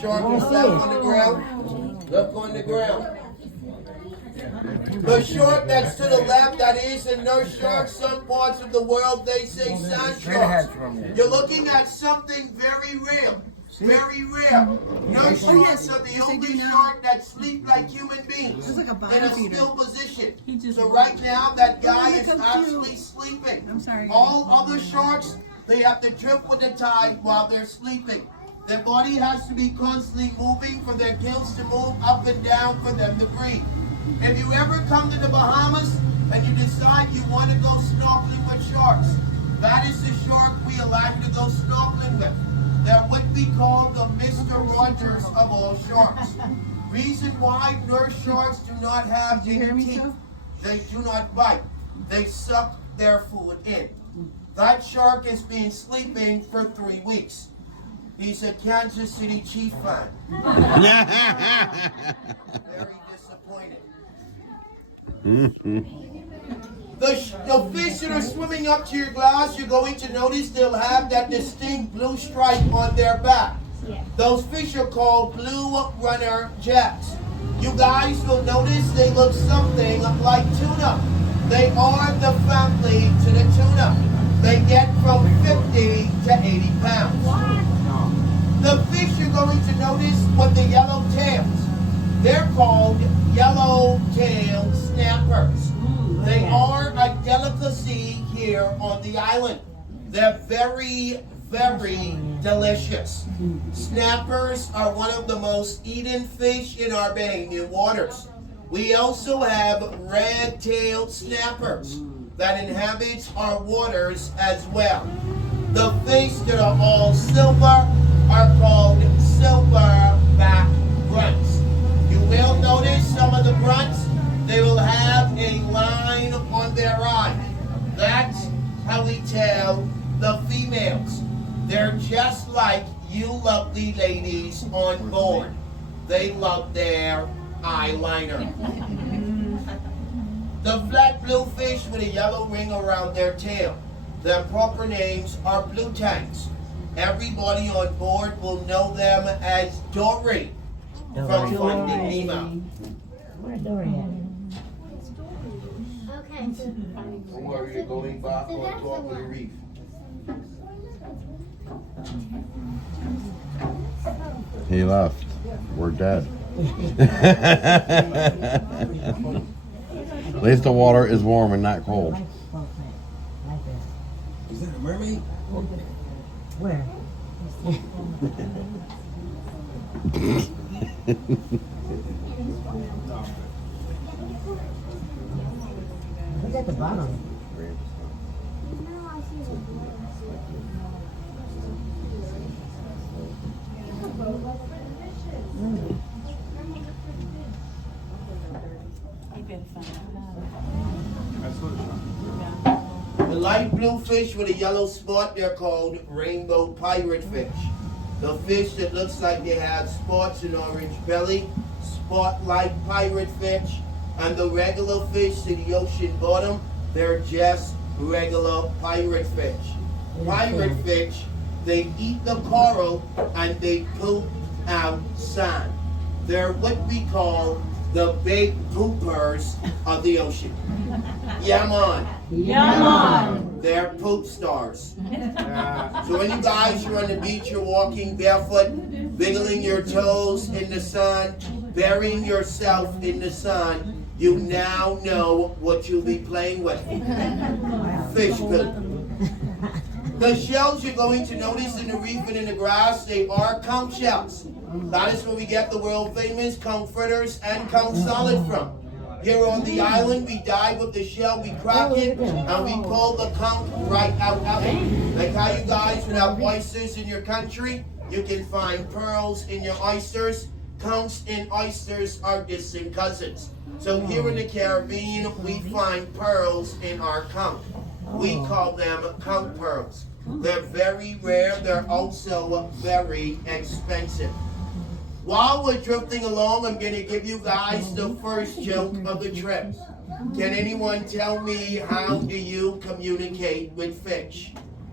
shark itself on the ground? Look on the ground. The shark that's to the left, that is a nurse shark. Some parts of the world, they say sand sharks. You're looking at something very rare. Very rare. Nurse sharks are the only shark that sleep like human beings in a still position. So right now, that guy is actually sleeping. All other sharks, they have to drift with the tide while they're sleeping. Their body has to be constantly moving for their gills to move up and down for them to breathe. If you ever come to the Bahamas and you decide you want to go snorkeling with sharks, that is the shark we allow you to go snorkeling with. They're what we call the Mr. Rogers of all sharks. Reason why nurse sharks do not have any teeth. They do not bite. They suck their food in. That shark has been sleeping for 3 weeks. He's a Kansas City Chief fan. Very disappointed. The fish that are swimming up to your glass, you're going to notice they'll have that distinct blue stripe on their back. Those fish are called blue runner jacks. You guys will notice they look something like tuna. They are the family to the tuna. They get from 50 to 80 pounds. The fish you're going to notice with the yellow tails, they're called yellow-tailed snappers. They are a delicacy here on the island. They're very, very delicious. Snappers are one of the most eaten fish in our Bahamian waters. We also have red-tailed snappers that inhabit our waters as well. The fish that are all silver are called silverback grunts. You will notice some of the grunts, they will have a line on their eye. That's how we tell the females. They're just like you lovely ladies on board. They love their eyeliner. The flat blue fish with a yellow ring around their tail. Their proper names are blue tanks. Everybody on board will know them as Dory from Finding Nemo. Where's Dory at? Okay. Don't worry, you're going back on top of the reef. He left. We're dead. At least the water is warm and not cold. Is that a mermaid? Where? Look at the bottom. The light blue fish with a yellow spot, they're called rainbow pirate fish. The fish that looks like they have spots and orange belly, spot-like pirate fish, and the regular fish to the ocean bottom, they're just regular pirate fish. Pirate fish, they eat the coral and they poop out sand. They're what we call the big poopers of the ocean. Yeah, man. Yeah, man. They're poop stars. So when you guys are on the beach, you're walking barefoot, wiggling your toes in the sun, burying yourself in the sun, you now know what you'll be playing with. Fish poop. The shells you're going to notice in the reef and in the grass, they are conch shells. That is where we get the world famous conch fritters and conch salad from. Here on the island, we dive with the shell, we crack it, and we pull the conch right out of it. Like how you guys would have oysters in your country, you can find pearls in your oysters. Conchs and oysters are distant cousins. So here in the Caribbean, we find pearls in our conch. We call them conch pearls. They're very rare, they're also very expensive. While we're drifting along, I'm going to give you guys the first joke of the trip. Can anyone tell me how do you communicate with fish?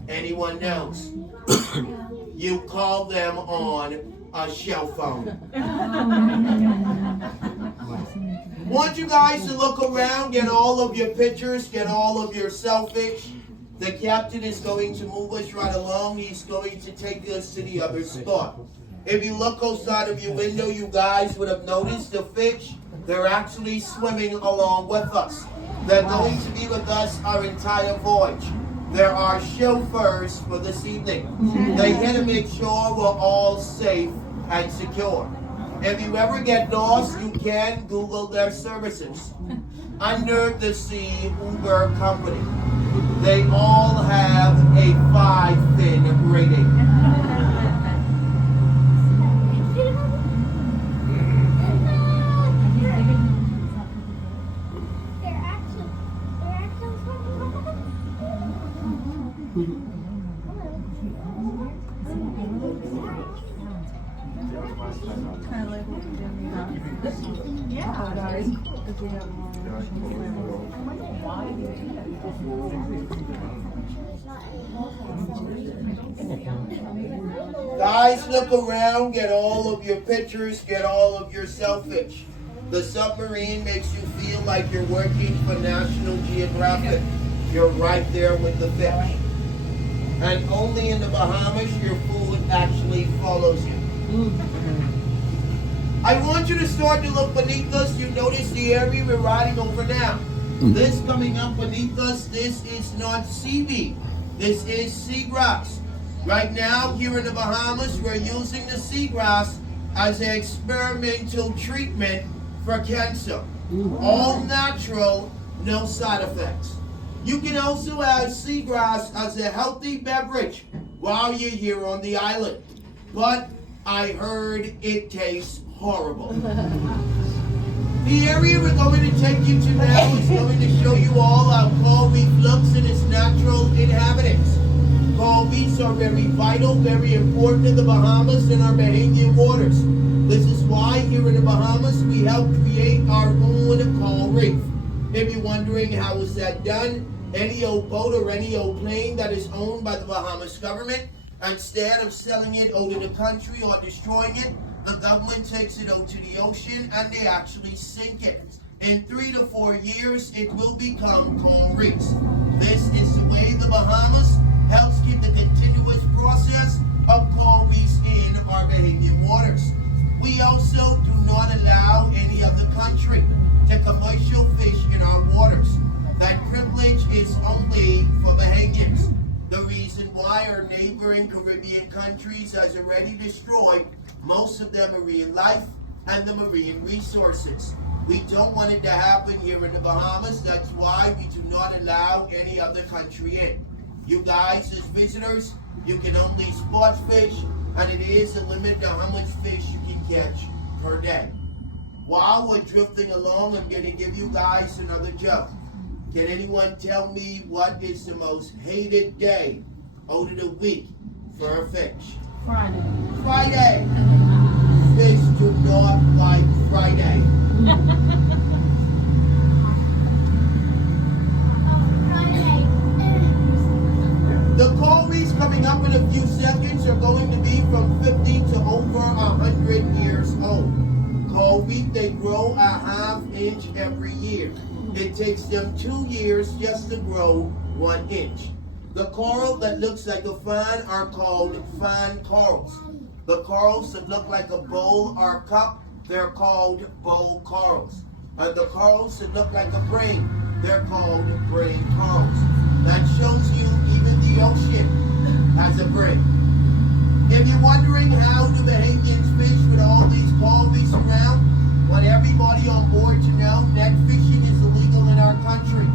Anyone knows? You call them on a shell phone. Want you guys to look around, get all of your pictures, get all of your selfies. The captain is going to move us right along. He's going to take us to the other spot. If you look outside of your window, you guys would have noticed the fish. They're actually swimming along with us. They're going to be with us our entire voyage. There are chauffeurs for this evening. They're here to make sure we're all safe and secure. If you ever get lost, you can Google their services. Under the Sea Uber Company. They all have a 5-fin rating. Guys, look around, get all of your pictures, get all of your selfies. The submarine makes you feel like you're working for National Geographic. You're right there with the fish. And only in the Bahamas your food actually follows you. I want you to start to look beneath us. You notice the area we're riding over now. This coming up beneath us, this is not seaweed. This is seagrass. Right now, here in the Bahamas, we're using the seagrass as an experimental treatment for cancer. All natural, no side effects. You can also add seagrass as a healthy beverage while you're here on the island. But I heard it tastes horrible. The area we're going to take you to now is going to show you all how coral reef looks and its natural inhabitants. Coral reefs are very vital, very important in the Bahamas and our Bahamian waters. This is why here in the Bahamas we help create our own coral reef. If you're wondering how is that done, any old boat or any old plane that is owned by the Bahamas government, instead of selling it out of the country or destroying it, the government takes it out to the ocean and they actually sink it. In 3 to 4 years, it will become coral reefs. This is the way the Bahamas helps keep the continuous process of coral reefs in our Bahamian waters. We also do not allow any other country to commercial fish in our waters. That privilege is only for Bahamians. The reason why our neighboring Caribbean countries has already destroyed most of their marine life and the marine resources. We don't want it to happen here in the Bahamas. That's why we do not allow any other country in. You guys as visitors, you can only spot fish, and it is a limit to how much fish you can catch per day. While we're drifting along, I'm going to give you guys another joke. Can anyone tell me what is the most hated day out of the week for a fish? Friday. Friday. Fish do not like Friday. The coral reefs coming up in a few seconds are going to be from 50 to over 100 years old. Coral reef, they grow a ½ inch every year. It takes them 2 years just to grow 1 inch. The coral that looks like a fan are called fan corals. The corals that look like a bowl or cup, they're called bowl corals. And the corals that look like a brain, they're called brain corals. That shows you even the ocean has a brain. If you're wondering how do Bahamians fish with all these coral reefs around, want everybody on board to know net fishing is illegal in our country.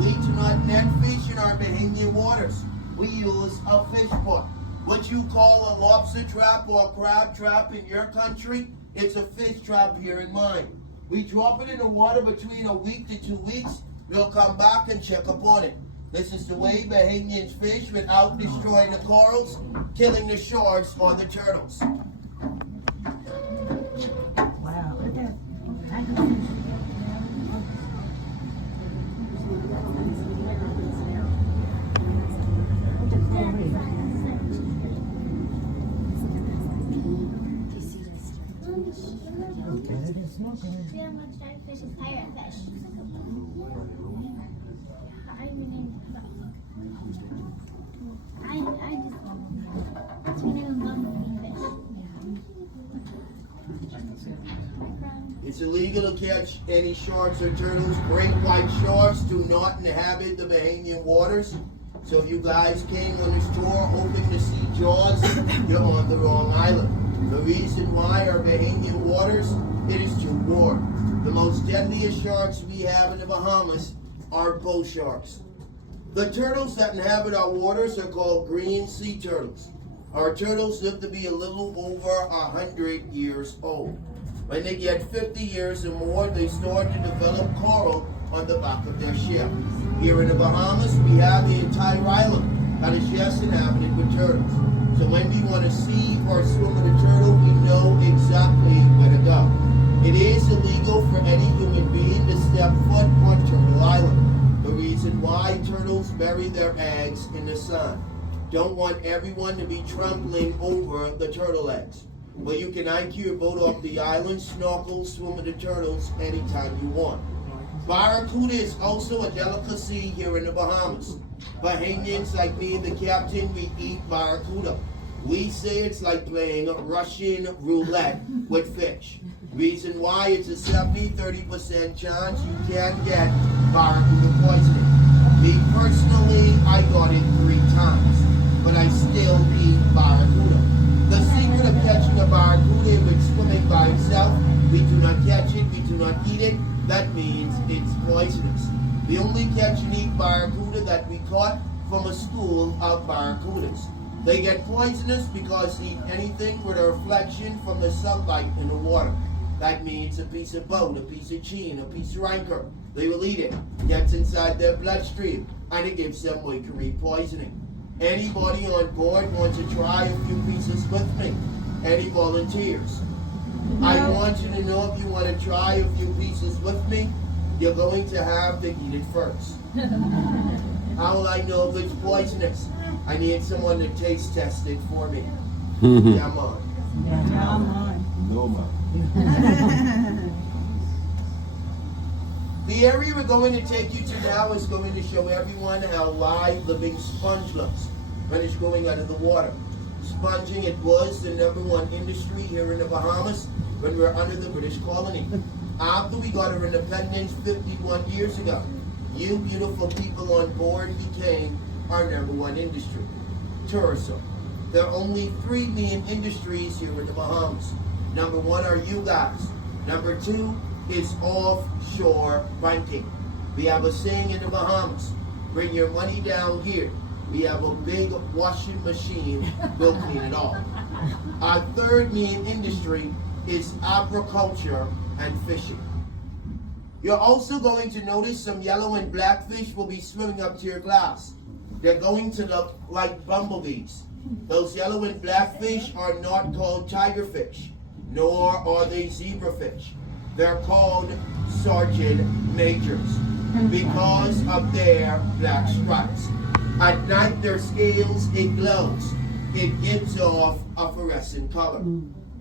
We do not net fish in our Bahamian waters. We use a fish hook. What you call a lobster trap or a crab trap in your country, it's a fish trap here in mine. We drop it in the water between a week to 2 weeks. We'll come back and check up on it. This is the way Bahamians fish without destroying the corals, killing the sharks or the turtles. Wow, look at that. Better than smoking. See how much fish is pirate fish. I really I just love them. That's what I love moving fish. It's illegal to catch any sharks or turtles. Great white sharks do not inhabit the Bahamian waters. So if you guys came on this tour hoping to see Jaws, you're on the wrong island. The reason why our Bahamian waters, it is too warm. The most deadliest sharks we have in the Bahamas are bull sharks. The turtles that inhabit our waters are called green sea turtles. Our turtles live to be a little over 100 years old. When they get 50 years or more, they start to develop coral on the back of their shell. Here in the Bahamas, we have the entire island that is just inhabited with turtles. So when we want to see or swim with a turtle, we know exactly where to go. It is illegal for any human being to step foot on Turtle Island. The reason why turtles bury their eggs in the sun. Don't want everyone to be trampling over the turtle eggs. But you can anchor your boat off the island, snorkel, swim with the turtles anytime you want. Barracuda is also a delicacy here in the Bahamas. Bahamians, like me and the captain, we eat barracuda. We say it's like playing Russian roulette with fish. Reason why, it's a 70-30% chance you can get barracuda poisoning. Me personally, I got it 3 times, but I still eat barracuda. The secret of catching a barracuda with swimming by itself, we do not catch it, we do not eat it. That means it's poisonous. We only catch and eat barracuda that we caught from a school of barracudas. They get poisonous because they eat anything with a reflection from the sunlight in the water. That means a piece of bone, a piece of chin, a piece of anchor. They will eat it. Gets inside their bloodstream, and it gives them mercury poisoning. Anybody on board wants to try a few pieces with me? Any volunteers? I want you to know if you want to try a few pieces with me, you're going to have to eat it first. How will I know if it's poisonous? I need someone to taste test it for me. Come on. Yeah, come on. No, man. The area we're going to take you to now is going to show everyone how live the big sponge looks when it's going out of the water. Sponging, it was the #1 industry here in the Bahamas when we were under the British colony. After we got our independence 51 years ago, you beautiful people on board became our #1 industry, tourism. There are only 3 main industries here in the Bahamas. #1 are you guys. #2 is offshore banking. We have a saying in the Bahamas, bring your money down here. We have a big washing machine, we'll clean it all. Our 3rd main industry is agriculture and fishing. You're also going to notice some yellow and black fish will be swimming up to your glass. They're going to look like bumblebees. Those yellow and black fish are not called tigerfish, nor are they zebrafish. They're called sergeant majors because of their black stripes. At night, their scales, it glows. It gives off a fluorescent color.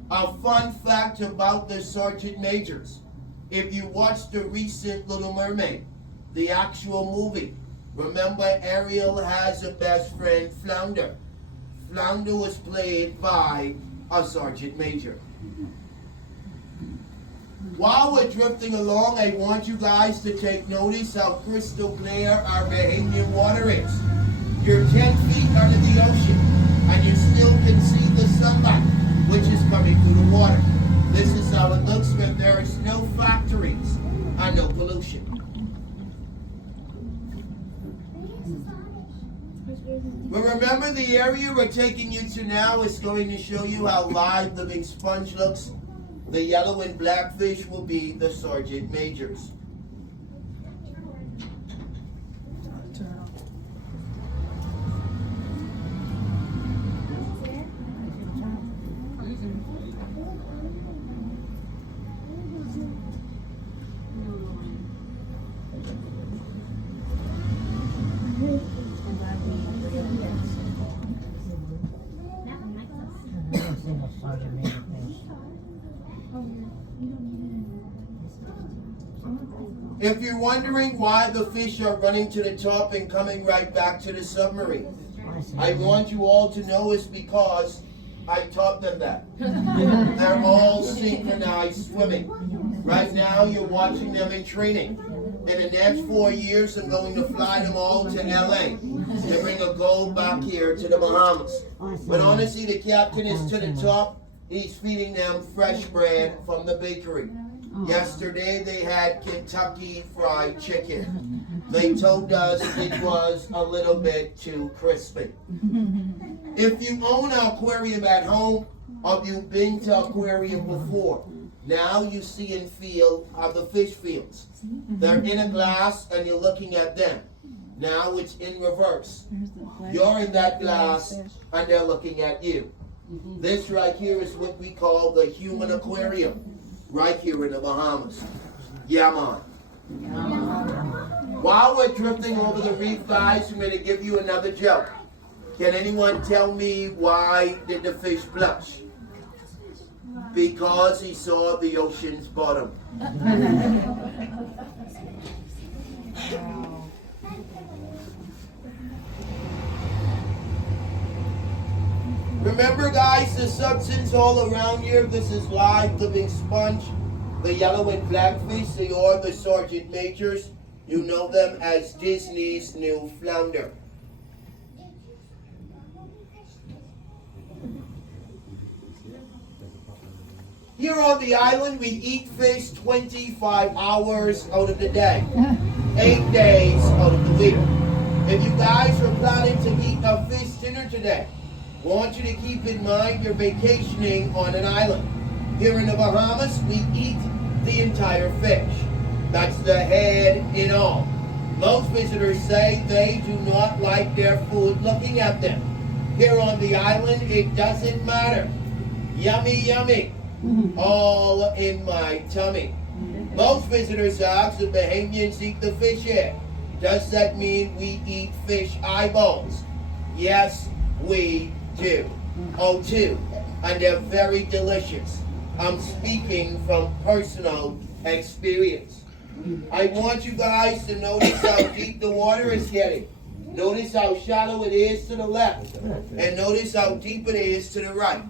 A fun fact about the sergeant majors. If you watch the recent Little Mermaid, the actual movie, remember Ariel has a best friend, Flounder. Flounder was played by a sergeant major. While we're drifting along, I want you guys to take notice how crystal clear our Bahamian water is. You're 10 feet under the ocean, and you still can see the sunlight, which is coming through the water. This is how it looks when there is no factories and no pollution. But remember, the area we're taking you to now is going to show you how live the big sponge looks. The yellow and black fish will be the sergeant majors. If you're wondering why the fish are running to the top and coming right back to the submarine, I want you all to know it's because I taught them that. They're all synchronized swimming. Right now, you're watching them in training. In the next 4 years, I'm going to fly them all to LA to bring a gold back here to the Bahamas. But honestly, the captain is to the top. He's feeding them fresh bread from the bakery. Yesterday, they had Kentucky Fried Chicken. They told us it was a little bit too crispy. If you own an aquarium at home, or you've been to an aquarium before, now you see and feel how the fish feels. They're in a glass and you're looking at them. Now it's in reverse. You're in that glass and they're looking at you. This right here is what we call the human aquarium, right here in the Bahamas. Yeah, man. While we're drifting over the reef, guys, I'm going to give you another joke. Can anyone tell me why did the fish blush? Because he saw the ocean's bottom. Remember, guys, the substance all around here, this is live living sponge. The yellow and black fish, they are the sergeant majors. You know them as Disney's new flounder. Here on the island, we eat fish 25 hours out of the day, 8 days out of the week. If you guys are planning to eat a fish dinner today, I want you to keep in mind you're vacationing on an island. Here in the Bahamas, we eat the entire fish. That's the head and all. Most visitors say they do not like their food looking at them. Here on the island, it doesn't matter. Yummy, yummy. All in my tummy. Most visitors ask if Bahamians eat the fish head. Does that mean we eat fish eyeballs? Yes, we do. Oh, too. And they're very delicious. I'm speaking from personal experience. I want you guys to notice how deep the water is getting. Notice how shallow it is to the left. And notice how deep it is to the right.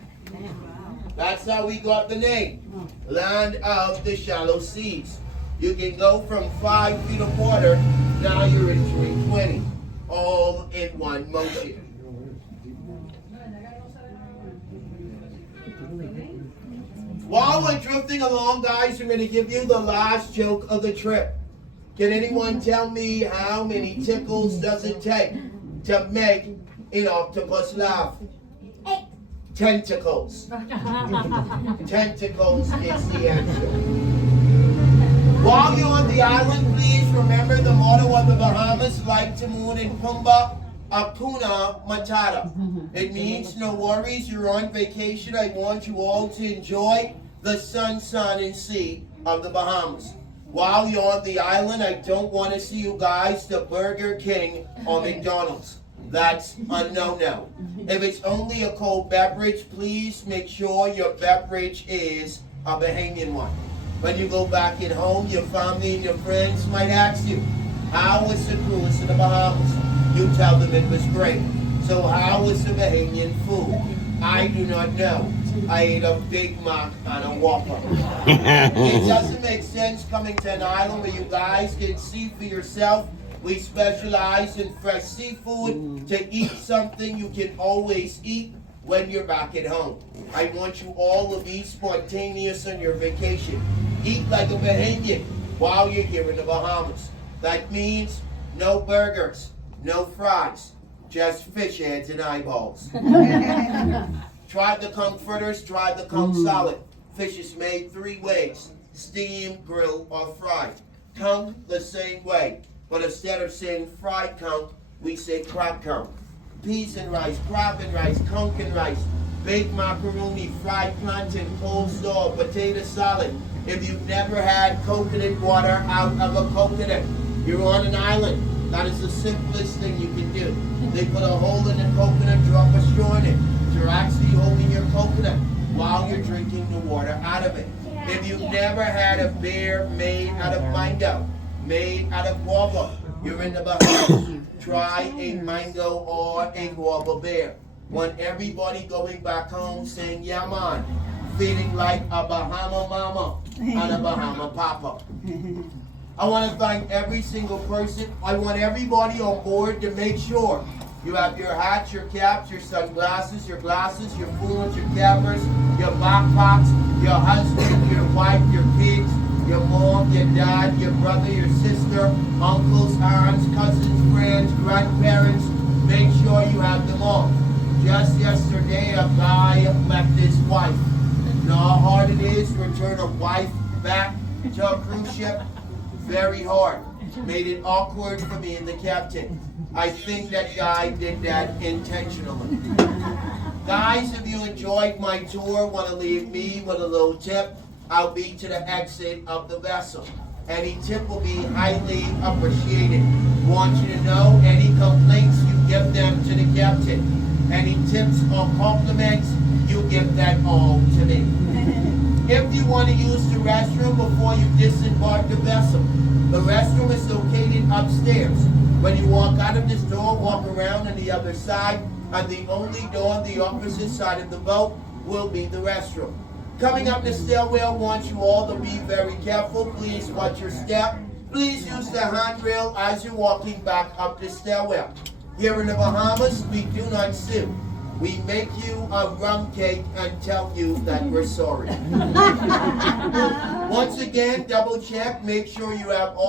That's how we got the name, Land of the Shallow Seas. You can go from 5 feet of water, now you're entering 20, all in one motion. While we're drifting along, guys, I'm going to give you the last joke of the trip. Can anyone tell me how many tickles does it take to make an octopus laugh? 8. Tentacles. Tentacles is the answer. While you're on the island, please remember the motto of the Bahamas, like Timon and Pumbaa, Hakuna Matata. It means no worries, you're on vacation. I want you all to enjoy the sun, and sea of the Bahamas. While you're on the island, I don't want to see you guys to Burger King or McDonald's. That's a no-no. If it's only a cold beverage, please make sure your beverage is a Bahamian one. When you go back at home, your family and your friends might ask you, how was the cruise to the Bahamas? You tell them it was great. So how was the Bahamian food? I do not know. I ate a Big Mac and a Whopper. It doesn't make sense coming to an island where you guys can see for yourself. We specialize in fresh seafood to eat something you can always eat when you're back at home. I want you all to be spontaneous on your vacation. Eat like a Bahamian while you're here in the Bahamas. That means no burgers, no fries, just fish heads and eyeballs. Try the conch fritters, try the conch salad. Fish is made 3 ways: steam, grill, or fried. Conch the same way. But instead of saying fried conch, we say crab conch. Peas and rice, crab and rice, conch and rice, baked macaroni, fried plantain, coleslaw, potato salad. If you've never had coconut water out of a coconut, you're on an island. That is the simplest thing you can do. They put a hole in the coconut, drop a straw in it. You're actually holding your coconut while you're drinking the water out of it. If you've never had a beer made out of mango, made out of guava. You're in the Bahamas. Try a mango or a guava bear. Want everybody going back home saying, yeah man, feeling like a Bahama mama and a Bahama papa. I want to thank every single person. I want everybody on board to make sure you have your hats, your caps, your sunglasses, your glasses, your phones, your cameras, your backpacks, your husband, your wife, your kids, your mom, your dad, your brother, your sister, uncles, aunts, cousins, friends, grandparents. Make sure you have them all. Just yesterday, a guy met his wife. You know how hard it is to return a wife back to a cruise ship? Very hard. Made it awkward for me and the captain. I think that guy did that intentionally. Guys, if you enjoyed my tour, want to leave me with a little tip, I'll be to the exit of the vessel. Any tip will be highly appreciated. Want you to know, any complaints, you give them to the captain. Any tips or compliments, you give that all to me. If you want to use the restroom before you disembark the vessel, the restroom is located upstairs. When you walk out of this door, walk around on the other side, and the only door on the opposite side of the boat will be the restroom. Coming up the stairwell, want you all to be very careful. Please watch your step. Please use the handrail as you're walking back up the stairwell. Here in the Bahamas, we do not sue. We make you a rum cake and tell you that we're sorry. Once again, double check, make sure you have all